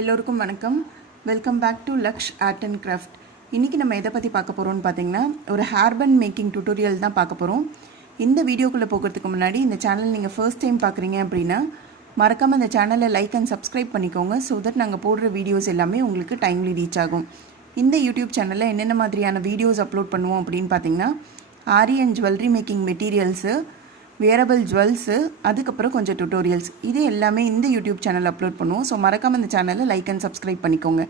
எல்லோருக்கும் வணக்கம். Welcome back to Laksh art and craft. இன்றைக்கி நம்ம எதை பற்றி பார்க்க போகிறோம்னு பார்த்தீங்கன்னா, ஒரு ஹேர் பேண்ட் மேக்கிங் டுட்டோரியல் தான் பார்க்க போகிறோம். இந்த வீடியோக்குள்ளே போகிறதுக்கு முன்னாடி இந்த சேனல் நீங்கள் ஃபர்ஸ்ட் டைம் பார்க்குறீங்க அப்படின்னா மறக்காமல் இந்த சேனலை லைக் அண்ட் சப்ஸ்கிரைப் பண்ணிக்கோங்க. ஸோ தட் நாங்கள் போடுற வீடியோஸ் எல்லாமே உங்களுக்கு டைம்லி ரீச் ஆகும். இந்த யூடியூப் சேனலில் என்னென்ன மாதிரியான வீடியோஸ் அப்லோட் பண்ணுவோம் அப்படின்னு பார்த்தீங்கன்னா, aari and jewellery making materials, wearable jewels, அதுக்கப்புறம் கொஞ்சம் டுட்டோரியல்ஸ், இது எல்லாமே இந்த யூடியூப் சேனல் அப்லோட் பண்ணுவோம். ஸோ மறக்காமல் இந்த சேனலை லைக் அண்ட் சப்ஸ்கிரைப் பண்ணிக்கோங்க.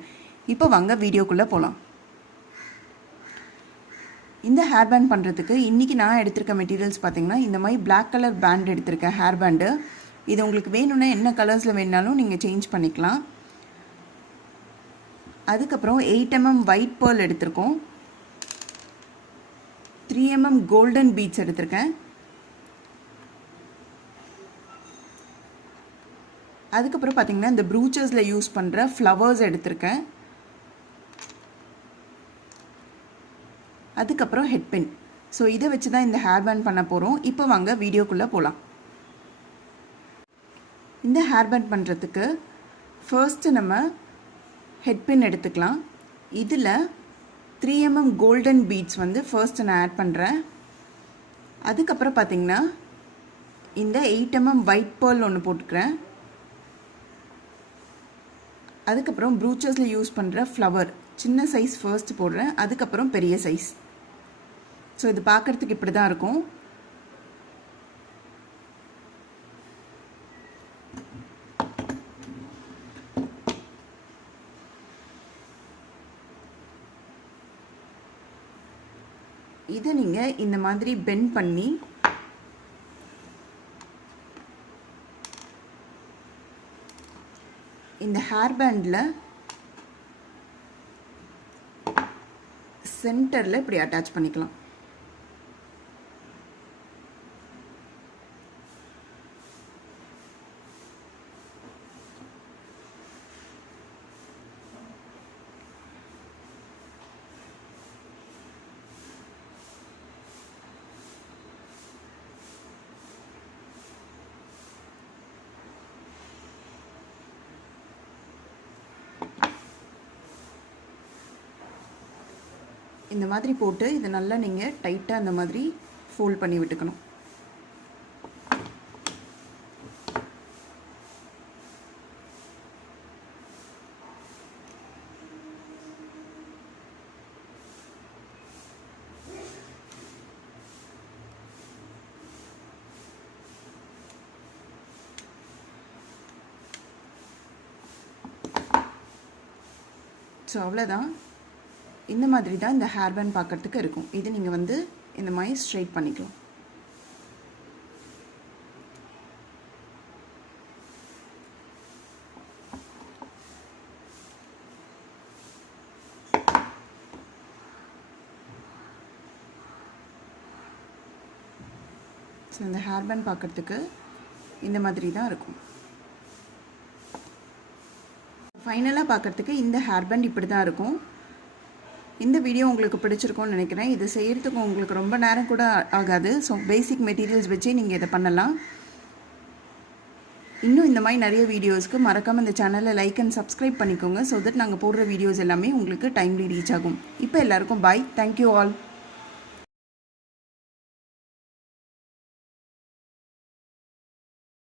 இப்போ வாங்க வீடியோக்குள்ளே போகலாம். இந்த ஹேர் பேண்ட் பண்ணுறதுக்கு இன்றைக்கி நான் எடுத்திருக்க மெட்டீரியல்ஸ் பார்த்திங்கன்னா, இந்த மாதிரி பிளாக் கலர் பேண்ட் எடுத்திருக்கேன், ஹேர் பேண்டு. இது உங்களுக்கு வேணும்னா என்ன கலர்ஸில் வேணாலும் நீங்கள் சேஞ்ச் பண்ணிக்கலாம். அதுக்கப்புறம் 8 mm ஒயிட் பேர்ல் எடுத்திருக்கோம், 3 mm கோல்டன் பீட்ஸ் எடுத்திருக்கேன். அதுக்கப்புறம் பார்த்திங்கன்னா, இந்த ப்ரூச்சர்ஸில் யூஸ் பண்ணுற ஃப்ளவர்ஸ் எடுத்திருக்கேன். அதுக்கப்புறம் ஹெட் பின். ஸோ இதை வச்சு தான் இந்த ஹேர் பேண்ட் பண்ண போகிறோம். இப்போ வாங்க வீடியோக்குள்ளே போகலாம். இந்த ஹேர் பேண்ட் பண்ணுறதுக்கு ஃபர்ஸ்ட்டு நம்ம ஹெட் பின் எடுத்துக்கலாம். இதில் 3 mm கோல்டன் பீட்ஸ் ஃபர்ஸ்ட்டு நான் ஆட் பண்ணுறேன். அதுக்கப்புறம் பார்த்திங்கன்னா, இந்த 8 mm ஒயிட் பேர்ல் ஒன்று போட்டுக்கிறேன். அதுக்கப்புறம் ப்ரூச்சர்ஸில் யூஸ் பண்ணுற ஃப்ளவர் சின்ன சைஸ் ஃபர்ஸ்ட் போடுறேன், அதுக்கப்புறம் பெரிய சைஸ். ஸோ இது பார்க்குறதுக்கு இப்படி தான் இருக்கும். இதை நீங்கள் இந்த மாதிரி பெண்ட் பண்ணி இந்த ஹேர் பேண்டில் சென்டரில் இப்படி அட்டாச் பண்ணிக்கலாம். இந்த மாதிரி போட்டு இதை நல்லா நீங்கள் டைட்டாக இந்த மாதிரி ஃபோல்ட் பண்ணி விட்டுக்கணும். ஸோ அவ்வளோதான். இந்த மாதிரி தான் இந்த ஹேர் பேண்ட் பார்க்குறதுக்கு இருக்கும். இது நீங்கள் இந்த மாதிரி ஸ்ட்ரைட் பண்ணிக்கலாம். ஸோ இந்த ஹேர் பேண்ட் பார்க்குறதுக்கு இந்த மாதிரி தான் இருக்கும். ஃபைனலாக பார்க்குறதுக்கு இந்த ஹேர் பேண்ட் இப்படி தான் இருக்கும். இந்த வீடியோ உங்களுக்கு பிடிச்சிருக்கும்னு நினைக்கிறேன். இது செய்கிறதுக்கு உங்களுக்கு ரொம்ப நேரம் கூட ஆகாது. ஸோ பேசிக் மெட்டீரியல்ஸ் வச்சே நீங்கள் இதை பண்ணலாம். இன்னும் இந்த மாதிரி நிறைய வீடியோஸ்க்கு மறக்காமல் இந்த சேனலை லைக் அண்ட் சப்ஸ்கிரைப் பண்ணிக்கோங்க. ஸோ தட் நாங்கள் போடுற வீடியோஸ் எல்லாமே உங்களுக்கு டைம்லி ரீச் ஆகும். இப்போ எல்லாருக்கும் பாய். Thank you all.